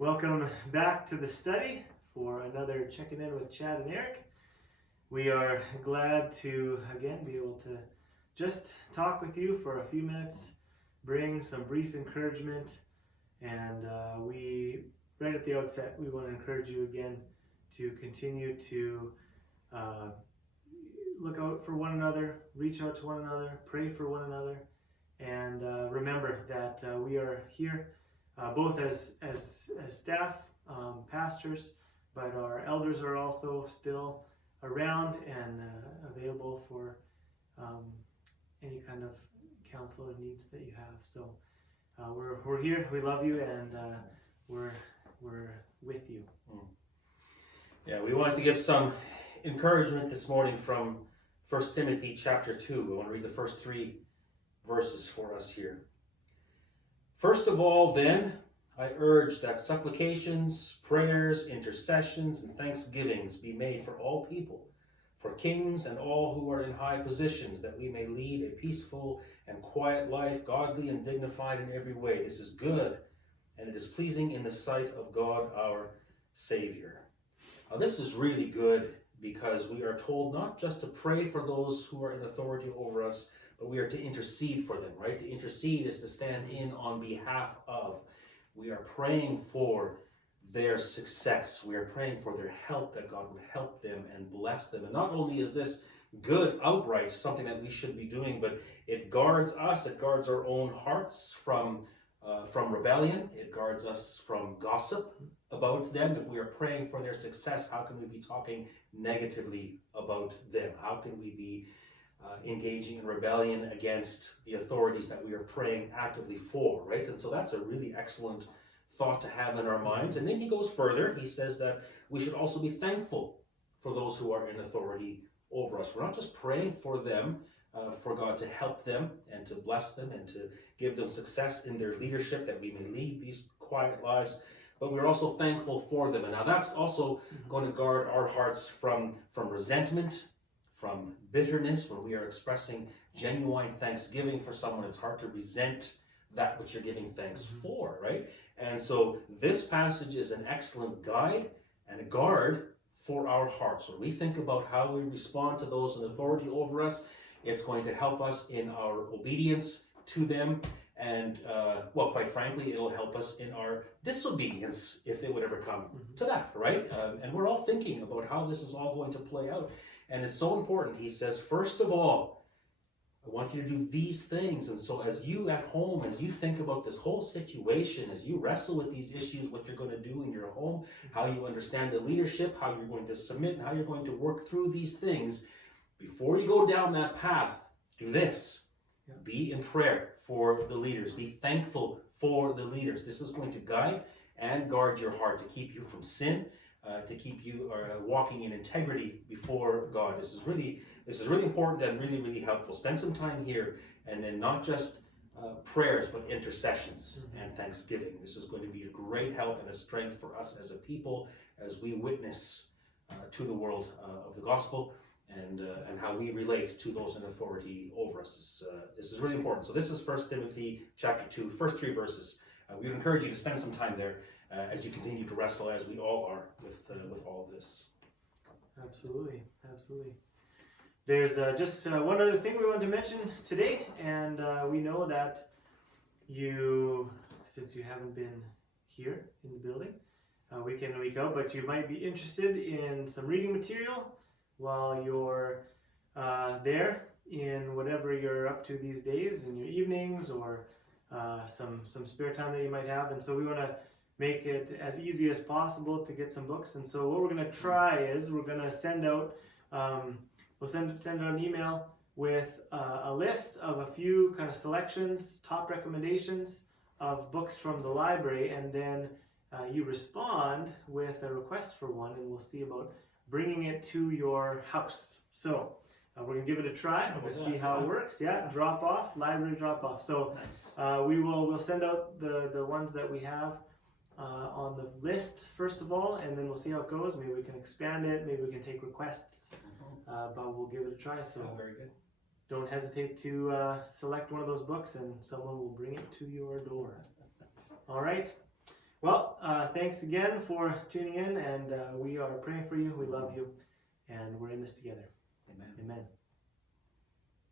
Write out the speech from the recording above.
Welcome back to the study for another Checking In with Chad and Eric. We are glad to again be able to just talk with you for a few minutes, bring some brief encouragement, and right at the outset, we want to encourage you again to continue to look out for one another, reach out to one another, pray for one another, and remember that we are here both as staff, pastors, but our elders are also still around and available for any kind of counsel or needs that you have. So we're here. We love you, and we're with you. Yeah, we wanted to give some encouragement this morning from 1 Timothy chapter 2. We want to read the first 3 verses for us here. First of all, then, I urge that supplications, prayers, intercessions, and thanksgivings be made for all people, for kings and all who are in high positions, that we may lead a peaceful and quiet life, godly and dignified in every way. This is good, and it is pleasing in the sight of God our Savior. Now, this is really good because we are told not just to pray for those who are in authority over us, but we are to intercede for them, right? To intercede is to stand in on behalf of. We are praying for their success. We are praying for their help, that God would help them and bless them. And not only is this good outright, something that we should be doing, but it guards us, it guards our own hearts from rebellion. It guards us from gossip about them. If we are praying for their success, how can we be talking negatively about them? How can we be engaging in rebellion against the authorities that we are praying actively for, right? And so that's a really excellent thought to have in our minds. And then he goes further. He says that we should also be thankful for those who are in authority over us. We're not just praying for them, for God to help them and to bless them and to give them success in their leadership, that we may lead these quiet lives, but we're also thankful for them. And now that's also going to guard our hearts from resentment, from bitterness. When we are expressing genuine thanksgiving for someone, it's hard to resent that which you're giving thanks for, right? And so this passage is an excellent guide and a guard for our hearts. When we think about how we respond to those in authority over us, it's going to help us in our obedience to them. And, quite frankly, it'll help us in our disobedience if it would ever come to that, right? And we're all thinking about how this is all going to play out. And it's so important. He says, first of all, I want you to do these things. And so as you at home, as you think about this whole situation, as you wrestle with these issues, what you're going to do in your home, how you understand the leadership, how you're going to submit, and how you're going to work through these things, before you go down that path, do this. Be in prayer for the leaders. Be thankful for the leaders. This is going to guide and guard your heart, to keep you from sin, to keep you walking in integrity before God. This is really important and really, really helpful. Spend some time here, and then not just prayers, but intercessions and thanksgiving. This is going to be a great help and a strength for us as a people, as we witness to the world of the gospel. And how we relate to those in authority over us. This is really important. So this is 1 Timothy chapter 2, first 3 verses. We would encourage you to spend some time there as you continue to wrestle, as we all are, with all of this. Absolutely. There's just one other thing we wanted to mention today, and we know that since you haven't been here in the building week in and week out, but you might be interested in some reading material while you're there in whatever you're up to these days, in your evenings or some spare time that you might have. And so we want to make it as easy as possible to get some books. And so what we're going to try is we're going to send out, we'll send out an email with a list of a few kind of selections, top recommendations of books from the library, and then you respond with a request for one, and we'll see about bringing it to your house. So we're going to give it a try. We'll see how it works. Yeah, drop off, library drop off. So we'll send out the ones that we have on the list first of all, and then we'll see how it goes. Maybe we can expand it. Maybe we can take requests, but we'll give it a try. So very good. Don't hesitate to select one of those books, and someone will bring it to your door. All right. Well, thanks again for tuning in, and we are praying for you. We love you, and we're in this together. Amen. Amen.